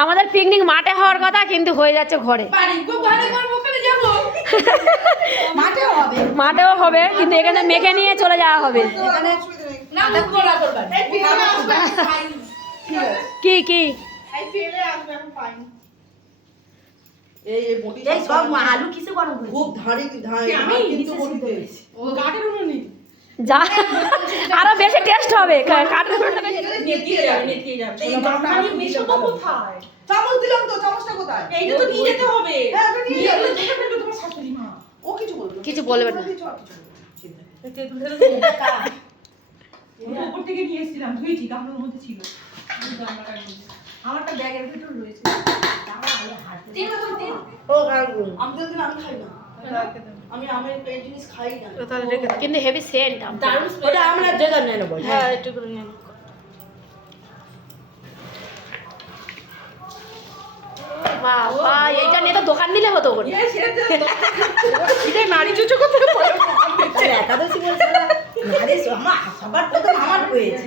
আমাদের পিকনিক মাঠে হওয়ার কথা কিন্তু হয়ে যাচ্ছে ঘরে। মাঠেও হবে কিন্তু এখানে মেখে নিয়ে চলে যাওয়া হবে। কি কি আলু কিসে গরম খুব ধাড়ি যা আরো বেশি টেস্ট হবে। চামচ দিলাম তো, চামচটা কোথায়? এইটা তো নিয়ে যেতে হবে। হ্যাঁ এটা নিয়ে যাবে। তোমার শাশুড়ি মা ও কিছু বলবে না। উপর থেকে নিয়ে এসেছিলাম, ধুইছি, গামলার মধ্যে ছিল। আমারটা ব্যাগের ভিতর রয়েছে। ও গালগুলো আমি তো আমি খাই না। আমি আমের এই জিনিস খাই না। কিন্তু হেভি সেন্ট। ওটা আমরা যেটা নেব। হ্যাঁ একটু করে নিয়ে নাও। বাবা এইটা নিয়ে তো দোকান দিলে হতো। এটা নারী চুচো করতে একাদশী বলছে নারী সবার প্রথম আমার হয়েছে।